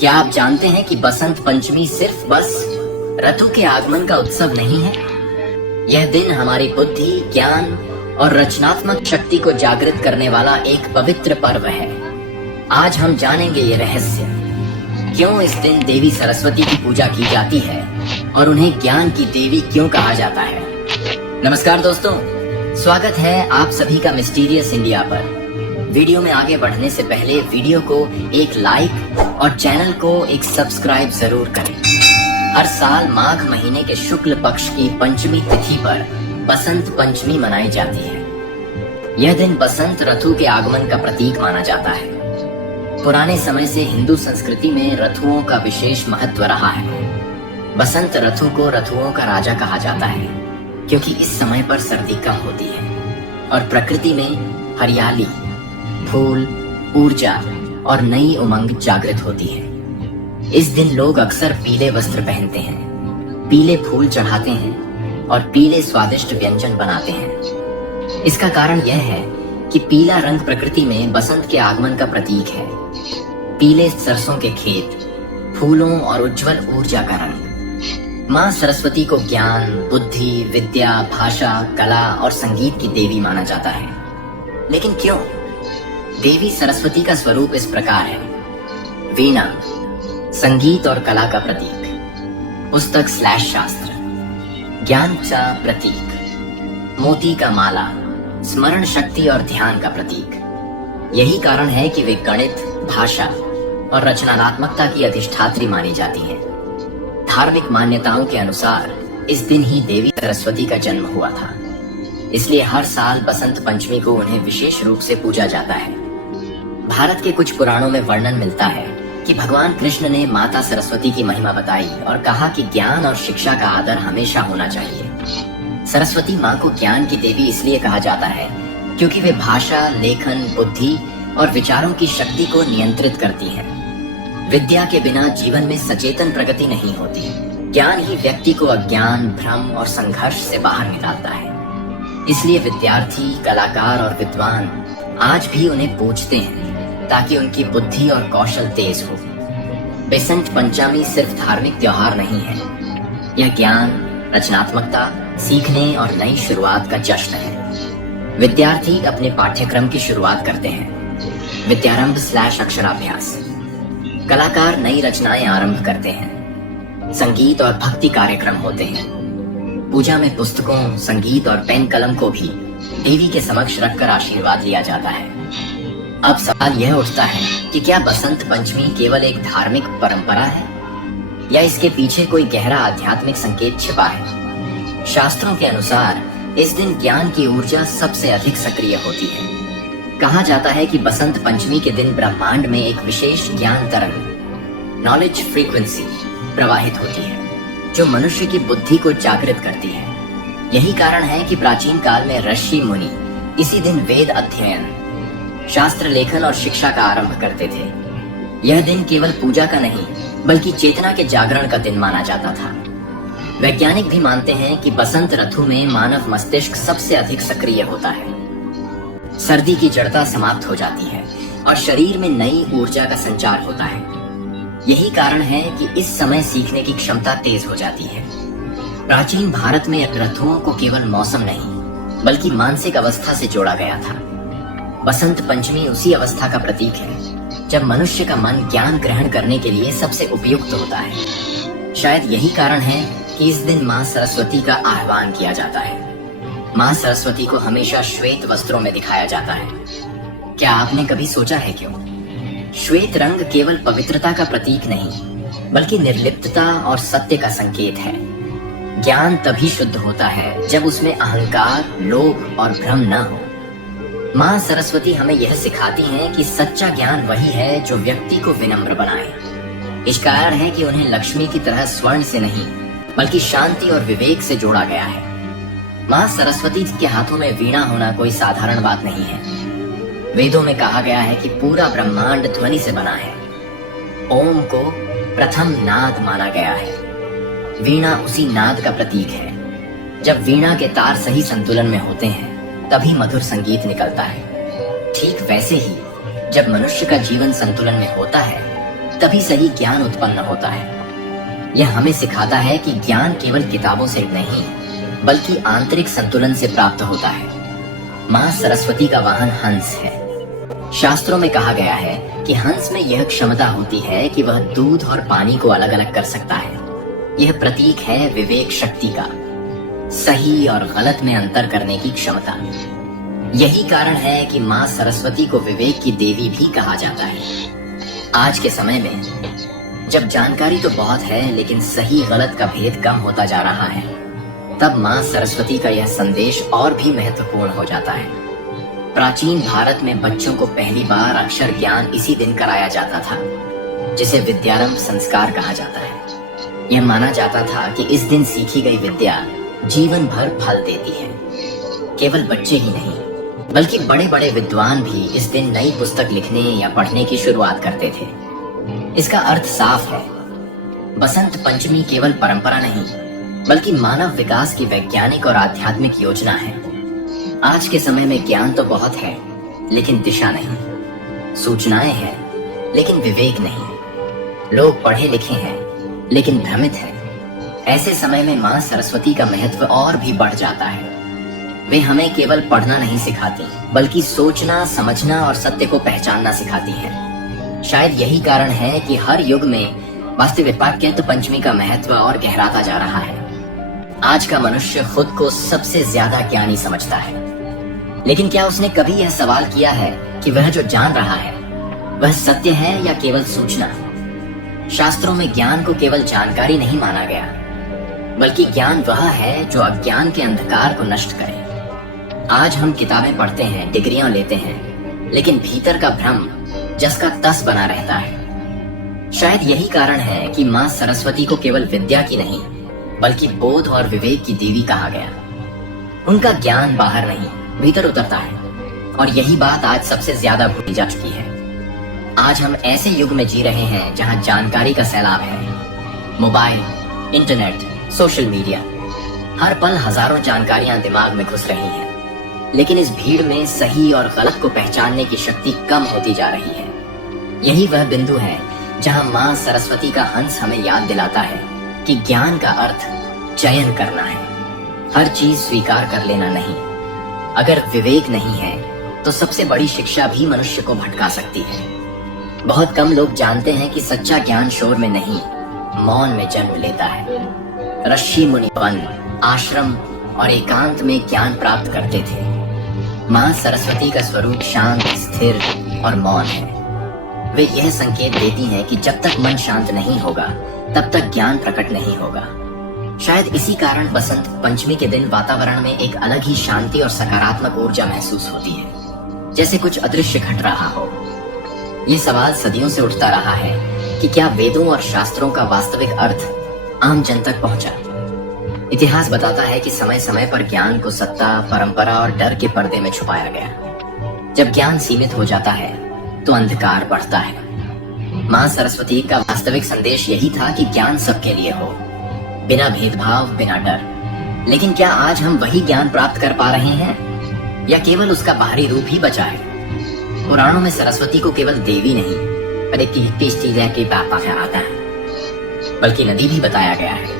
क्या आप जानते हैं कि बसंत पंचमी सिर्फ बस ऋतु के आगमन का उत्सव नहीं है? यह दिन हमारी बुद्धि, ज्ञान और रचनात्मक शक्ति को जागृत करने वाला एक पवित्र पर्व है। आज हम जानेंगे ये रहस्य, क्यों इस दिन देवी सरस्वती की पूजा की जाती है और उन्हें ज्ञान की देवी क्यों कहा जाता है। नमस्कार दोस्तों, स्वागत है आप सभी का मिस्टीरियस इंडिया पर। वीडियो में आगे बढ़ने से पहले वीडियो को एक लाइक और चैनल को एक सब्सक्राइब जरूर करें। हर साल माघ महीने के शुक्ल पक्ष की पंचमी तिथि पर बसंत पंचमी मनाई जाती है। यह दिन बसंत ऋतु के आगमन का प्रतीक माना जाता है। पुराने समय से हिंदू संस्कृति में ऋतुओं का विशेष महत्व रहा है। बसंत ऋतु को ऋतुओं का राजा कहा जाता है क्योंकि इस समय पर सर्दी कम होती है और प्रकृति में हरियाली, फूल, ऊर्जा और नई उमंग जागृत होती है। इस दिन लोग अक्सर पीले वस्त्र पहनते हैं, पीले फूल चढ़ाते हैं और पीले स्वादिष्ट व्यंजन बनाते हैं। इसका कारण यह है कि पीला रंग प्रकृति में बसंत के आगमन का प्रतीक है। पीले सरसों के खेत, फूलों और उज्जवल ऊर्जा का रंग। माँ सरस्वती को ज्ञान, बुद्धि, विद्या, भाषा, कला और संगीत की देवी माना जाता है। लेकिन क्यों? देवी सरस्वती का स्वरूप इस प्रकार है। वीणा, संगीत और कला का प्रतीक। पुस्तक / शास्त्र, ज्ञान का प्रतीक। मोती का माला, स्मरण शक्ति और ध्यान का प्रतीक। यही कारण है कि वे गणित, भाषा और रचनात्मकता की अधिष्ठात्री मानी जाती हैं। धार्मिक मान्यताओं के अनुसार इस दिन ही देवी सरस्वती का जन्म हुआ था, इसलिए हर साल बसंत पंचमी को उन्हें विशेष रूप से पूजा जाता है। भारत के कुछ पुराणों में वर्णन मिलता है कि भगवान कृष्ण ने माता सरस्वती की महिमा बताई और कहा कि ज्ञान और शिक्षा का आदर हमेशा होना चाहिए। सरस्वती माँ को ज्ञान की देवी इसलिए कहा जाता है क्योंकि वे भाषा, लेखन, बुद्धि और विचारों की शक्ति को नियंत्रित करती हैं। विद्या के बिना जीवन में सचेतन प्रगति नहीं होती। ज्ञान ही व्यक्ति को अज्ञान, भ्रम और संघर्ष से बाहर निकालता है। इसलिए विद्यार्थी, कलाकार और विद्वान आज भी उन्हें पूजते हैं ताकि उनकी बुद्धि और कौशल तेज हो। बसंत पंचमी सिर्फ धार्मिक त्योहार नहीं है, यह ज्ञान, रचनात्मकता, सीखने और नई शुरुआत का जश्न है। विद्यार्थी अपने पाठ्यक्रम की शुरुआत करते हैं, विद्यारंभ / अक्षराभ्यास। कलाकार नई रचनाएं आरंभ करते हैं। संगीत और भक्ति कार्यक्रम होते हैं। पूजा में पुस्तकों, संगीत और पेन कलम को भी देवी के समक्ष रखकर आशीर्वाद लिया जाता है। अब सवाल यह उठता है कि क्या बसंत पंचमी केवल एक धार्मिक परंपरा है या इसके पीछे कोई गहरा आध्यात्मिक संकेत छिपा है? शास्त्रों के अनुसार इस दिन ज्ञान की ऊर्जा सबसे अधिक सक्रिय होती है। कहा जाता है कि बसंत पंचमी के दिन ब्रह्मांड में एक विशेष ज्ञान तरंग, नॉलेज फ्रीक्वेंसी, प्रवाहित होती है जो मनुष्य की बुद्धि को जागृत करती है। यही कारण है कि प्राचीन काल में ऋषि मुनि इसी दिन वेद अध्ययन, शास्त्र लेखन और शिक्षा का आरंभ करते थे। यह दिन केवल पूजा का नहीं बल्कि चेतना के जागरण का दिन माना जाता था। वैज्ञानिक भी मानते हैं कि बसंत ऋतु में मानव मस्तिष्क सबसे अधिक सक्रिय होता है। सर्दी की जड़ता समाप्त हो जाती है और शरीर में नई ऊर्जा का संचार होता है। यही कारण है कि इस समय सीखने की क्षमता तेज हो जाती है। प्राचीन भारत में ऋतुओं को केवल मौसम नहीं बल्कि मानसिक अवस्था से जोड़ा गया था। बसंत पंचमी उसी अवस्था का प्रतीक है जब मनुष्य का मन ज्ञान ग्रहण करने के लिए सबसे उपयुक्त होता है। शायद यही कारण है कि इस दिन माँ सरस्वती का आह्वान किया जाता है। माँ सरस्वती को हमेशा श्वेत वस्त्रों में दिखाया जाता है। क्या आपने कभी सोचा है क्यों? श्वेत रंग केवल पवित्रता का प्रतीक नहीं बल्कि निर्लिप्तता और सत्य का संकेत है। ज्ञान तभी शुद्ध होता है जब उसमें अहंकार, लोभ और भ्रम न हो। माँ सरस्वती हमें यह सिखाती हैं कि सच्चा ज्ञान वही है जो व्यक्ति को विनम्र बनाए। इस कारण है कि उन्हें लक्ष्मी की तरह स्वर्ण से नहीं बल्कि शांति और विवेक से जोड़ा गया है। माँ सरस्वती के हाथों में वीणा होना कोई साधारण बात नहीं है। वेदों में कहा गया है कि पूरा ब्रह्मांड ध्वनि से बना है। ओम को प्रथम नाद माना गया है। वीणा उसी नाद का प्रतीक है। जब वीणा के तार सही संतुलन में होते हैं तभी मधुर संगीत निकलता है। ठीक वैसे ही जब मनुष्य का जीवन संतुलन में होता है तभी सही ज्ञान उत्पन्न होता है। यह हमें सिखाता है कि ज्ञान केवल किताबों से नहीं बल्कि आंतरिक संतुलन से प्राप्त होता है। माँ सरस्वती का वाहन हंस है। शास्त्रों में कहा गया है कि हंस में यह क्षमता होती है कि वह दूध और पानी को अलग अलग कर सकता है। यह प्रतीक है विवेक शक्ति का, सही और गलत में अंतर करने की क्षमता। यही कारण है कि माँ सरस्वती को विवेक की देवी भी कहा जाता है। आज के समय में जब जानकारी तो बहुत है लेकिन सही गलत का भेद कम होता जा रहा है, तब माँ सरस्वती का यह संदेश और भी महत्वपूर्ण हो जाता है। प्राचीन भारत में बच्चों को पहली बार अक्षर ज्ञान इसी दिन कराया जाता था, जिसे विद्यारंभ संस्कार कहा जाता है। यह माना जाता था कि इस दिन सीखी गई विद्या जीवन भर फल देती है। केवल बच्चे ही नहीं बल्कि बड़े बड़े विद्वान भी इस दिन नई पुस्तक लिखने या पढ़ने की शुरुआत करते थे। इसका अर्थ साफ है, बसंत पंचमी केवल परंपरा नहीं बल्कि मानव विकास की वैज्ञानिक और आध्यात्मिक योजना है। आज के समय में ज्ञान तो बहुत है लेकिन दिशा नहीं, सूचनाएं हैं लेकिन विवेक नहीं, लोग पढ़े लिखे हैं लेकिन भ्रमित हैं। ऐसे समय में माँ सरस्वती का महत्व और भी बढ़ जाता है। वे हमें केवल पढ़ना नहीं सिखाती बल्कि सोचना, समझना और सत्य को पहचानना सिखाती हैं। शायद यही कारण है कि हर युग में वास्तविक पंचमी का महत्व और गहराता जा रहा है। आज का मनुष्य खुद को सबसे ज्यादा ज्ञानी समझता है, लेकिन क्या उसने कभी यह सवाल किया है कि वह जो जान रहा है वह सत्य है या केवल सूचना? शास्त्रों में ज्ञान को केवल जानकारी नहीं माना गया बल्कि ज्ञान वह है जो अज्ञान के अंधकार को नष्ट करे। आज हम किताबें पढ़ते हैं, डिग्रियां लेते हैं, लेकिन भीतर का भ्रम जस का तस बना रहता है। शायद यही कारण है कि माँ सरस्वती को केवल विद्या की नहीं बल्कि बोध और विवेक की देवी कहा गया। उनका ज्ञान बाहर नहीं भीतर उतरता है, और यही बात आज सबसे ज्यादा भूली जा चुकी है। आज हम ऐसे युग में जी रहे हैं जहाँ जानकारी का सैलाब है। मोबाइल, इंटरनेट, सोशल मीडिया, हर पल हजारों जानकारियां दिमाग में घुस रही हैं, लेकिन इस भीड़ में सही और गलत को पहचानने की शक्ति कम होती जा रही है। यही वह बिंदु है जहां माँ सरस्वती का हंस हमें याद दिलाता है कि ज्ञान का अर्थ चयन करना है, हर चीज स्वीकार कर लेना नहीं। अगर विवेक नहीं है तो सबसे बड़ी शिक्षा भी मनुष्य को भटका सकती है। बहुत कम लोग जानते हैं कि सच्चा ज्ञान शोर में नहीं, मौन में जन्म लेता है। ऋषि मुनि वन, आश्रम और एकांत में ज्ञान प्राप्त करते थे। माँ सरस्वती का स्वरूप शांत, स्थिर और मौन है। वे यह संकेत देती हैं कि जब तक मन शांत नहीं होगा तब तक ज्ञान प्रकट नहीं होगा। शायद इसी कारण बसंत पंचमी के दिन वातावरण में एक अलग ही शांति और सकारात्मक ऊर्जा महसूस होती है, जैसे कुछ अदृश्य घट रहा हो। ये सवाल सदियों से उठता रहा है कि क्या वेदों और शास्त्रों का वास्तविक अर्थ आम जन तक पहुंचा? इतिहास बताता है कि समय समय पर ज्ञान को सत्ता, परंपरा और डर के पर्दे में छुपाया गया। जब ज्ञान सीमित हो जाता है तो अंधकार बढ़ता है। माँ सरस्वती का वास्तविक संदेश यही था कि ज्ञान सबके लिए हो, बिना भेदभाव, बिना डर। लेकिन क्या आज हम वही ज्ञान प्राप्त कर पा रहे हैं या केवल उसका बाहरी रूप ही बचा है? पुराणों में सरस्वती को केवल देवी नहीं बल्कि नदी भी बताया गया है।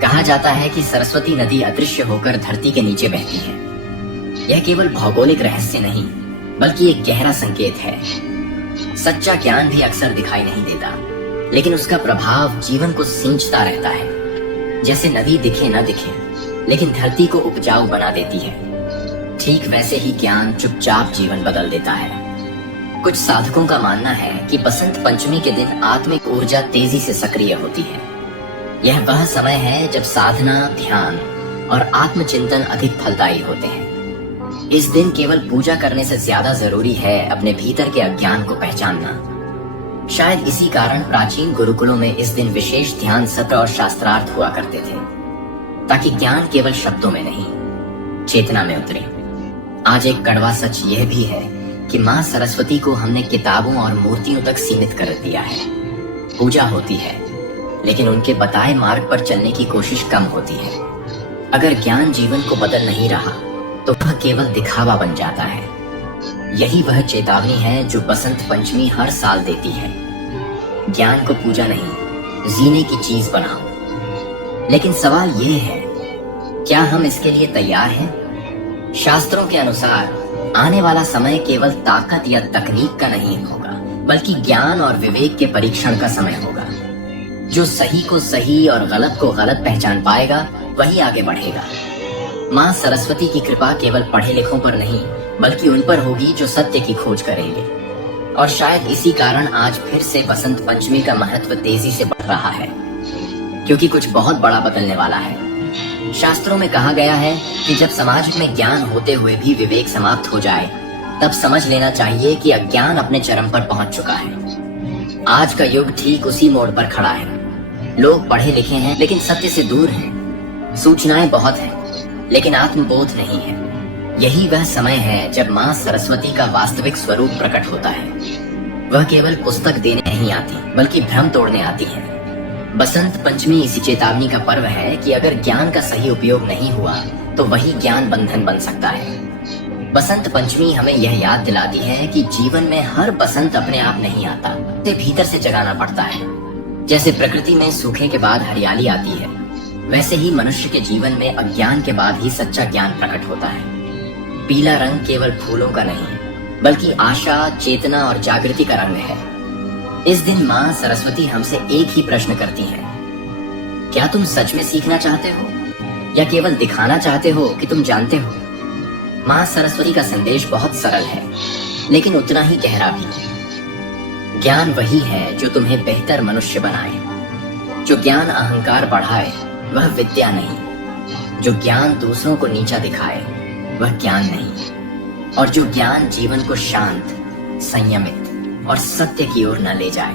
कहा जाता है कि सरस्वती नदी अदृश्य होकर धरती के नीचे बहती है। यह केवल भौगोलिक रहस्य नहीं बल्कि एक गहरा संकेत है। सच्चा ज्ञान भी अक्सर दिखाई नहीं देता, लेकिन उसका प्रभाव जीवन को सींचता रहता है। जैसे नदी दिखे न दिखे लेकिन धरती को उपजाऊ बना देती है, ठीक वैसे ही ज्ञान चुपचाप जीवन बदल देता है। कुछ साधकों का मानना है कि बसंत पंचमी के दिन आत्मिक ऊर्जा तेजी से सक्रिय होती है। यह वह समय है जब साधना, ध्यान और आत्मचिंतन अधिक फलदायी होते हैं। इस दिन केवल पूजा करने से ज्यादा जरूरी है अपने भीतर के अज्ञान को पहचानना। शायद इसी कारण प्राचीन गुरुकुलों में इस दिन विशेष ध्यान सत्र और शास्त्रार्थ हुआ करते थे, ताकि ज्ञान केवल शब्दों में नहीं, चेतना में उतरे। आज एक कड़वा सच यह भी है कि माँ सरस्वती को हमने किताबों और मूर्तियों तक सीमित कर दिया है। पूजा होती है लेकिन उनके बताए मार्ग पर चलने की कोशिश कम होती है। अगर ज्ञान जीवन को बदल नहीं रहा तो वह केवल दिखावा बन जाता है। यही वह चेतावनी है जो बसंत पंचमी हर साल देती है। ज्ञान को पूजा नहीं, जीने की चीज बनाओ। लेकिन सवाल ये है, क्या हम इसके लिए तैयार हैं? शास्त्रों के अनुसार आने वाला समय केवल ताकत या तकनीक का नहीं होगा, बल्कि ज्ञान और विवेक के परीक्षण का समय होगा। जो सही को सही और गलत को गलत पहचान पाएगा वही आगे बढ़ेगा। माँ सरस्वती की कृपा केवल पढ़े लिखों पर नहीं, बल्कि उन पर होगी जो सत्य की खोज करेंगे। और शायद इसी कारण आज फिर से बसंत पंचमी का महत्व तेजी से बढ़ रहा है, क्योंकि कुछ बहुत बड़ा बदलने वाला है। शास्त्रों में कहा गया है कि जब समाज में ज्ञान होते हुए भी विवेक समाप्त हो जाए, तब समझ लेना चाहिए कि अज्ञान अपने चरम पर पहुंच चुका है। आज का युग ठीक उसी मोड़ पर खड़ा है। लोग पढ़े लिखे हैं लेकिन सत्य से दूर हैं। सूचनाएं बहुत हैं लेकिन आत्मबोध नहीं है। यही वह समय है जब माँ सरस्वती का वास्तविक स्वरूप प्रकट होता है। वह केवल पुस्तक देने नहीं आती, बल्कि भ्रम तोड़ने आती है। बसंत पंचमी इसी चेतावनी का पर्व है कि अगर ज्ञान का सही उपयोग नहीं हुआ तो वही ज्ञान बंधन बन सकता है। बसंत पंचमी हमें यह याद दिलाती है कि जीवन में हर बसंत अपने आप नहीं आता, इसे भीतर से जगाना पड़ता है। जैसे प्रकृति में सूखे के बाद हरियाली आती है, वैसे ही मनुष्य के जीवन में अज्ञान के बाद ही सच्चा ज्ञान प्रकट होता है। पीला रंग केवल फूलों का नहीं, बल्कि आशा, चेतना और जागृति का रंग है। इस दिन माँ सरस्वती हमसे एक ही प्रश्न करती हैं, क्या तुम सच में सीखना चाहते हो या केवल दिखाना चाहते हो कि तुम जानते हो? माँ सरस्वती का संदेश बहुत सरल है, लेकिन उतना ही गहरा भी। ज्ञान वही है जो तुम्हें बेहतर मनुष्य बनाए। जो ज्ञान अहंकार बढ़ाए वह विद्या नहीं। जो ज्ञान दूसरों को नीचा दिखाए वह ज्ञान नहीं। और जो ज्ञान जीवन को शांत, संयमित और सत्य की ओर न ले जाए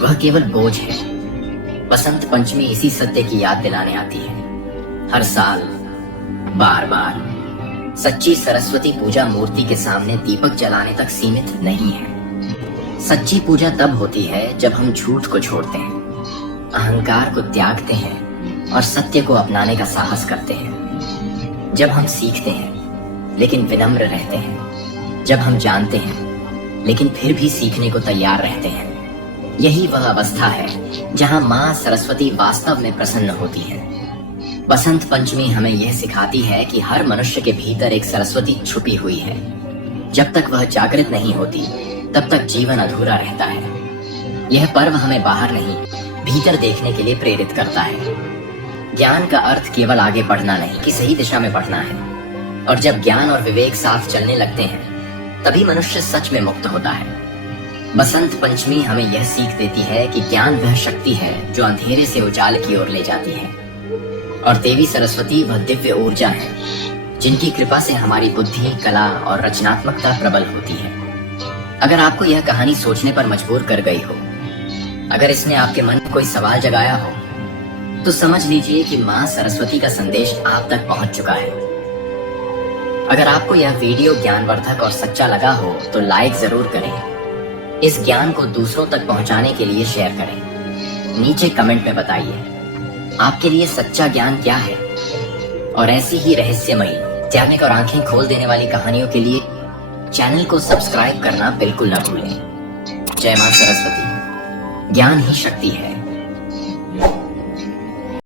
वह केवल बोझ है। बसंत पंचमी इसी सत्य की याद दिलाने आती है। हर साल बार बार सच्ची सरस्वती पूजा मूर्ति के सामने दीपक जलाने तक सीमित नहीं है। सच्ची पूजा तब होती है जब हम झूठ को छोड़ते हैं, अहंकार को त्यागते हैं और सत्य को अपनाने का साहस करते हैं। जब हम सीखते हैं लेकिन विनम्र रहते हैं। जब हम जानते हैं लेकिन फिर भी सीखने को तैयार रहते हैं। यही वह अवस्था है जहां माँ सरस्वती वास्तव में प्रसन्न होती है। बसंत पंचमी हमें यह सिखाती है कि हर मनुष्य के भीतर एक सरस्वती छुपी हुई है। जब तक वह जागृत नहीं होती, तब तक जीवन अधूरा रहता है। यह पर्व हमें बाहर नहीं, भीतर देखने के लिए प्रेरित करता है। ज्ञान का अर्थ केवल आगे बढ़ना नहीं, कि सही दिशा में बढ़ना है। और जब ज्ञान और विवेक साथ चलने लगते हैं, तभी मनुष्य सच में मुक्त होता है। बसंत पंचमी हमें यह सीख देती है कि ज्ञान वह शक्ति है जो अंधेरे से उजाले की ओर ले जाती है। और देवी सरस्वती वह दिव्य ऊर्जा है जिनकी कृपा से हमारी बुद्धि, कला और रचनात्मकता प्रबल होती है। अगर आपको यह कहानी सोचने पर मजबूर कर गई हो, अगर इसने आपके मन में कोई सवाल जगाया हो, तो समझ लीजिए कि माँ सरस्वती का संदेश आप तक पहुंच चुका है। अगर आपको यह वीडियो ज्ञानवर्धक और सच्चा लगा हो तो लाइक जरूर करें। इस ज्ञान को दूसरों तक पहुंचाने के लिए शेयर करें। नीचे कमेंट में बताइए आपके लिए सच्चा ज्ञान क्या है। और ऐसी ही रहस्यमयी, ध्यात्मिक और आंखें खोल देने वाली कहानियों के लिए चैनल को सब्सक्राइब करना बिल्कुल न भूलें। जय मां सरस्वती। ज्ञान ही शक्ति है।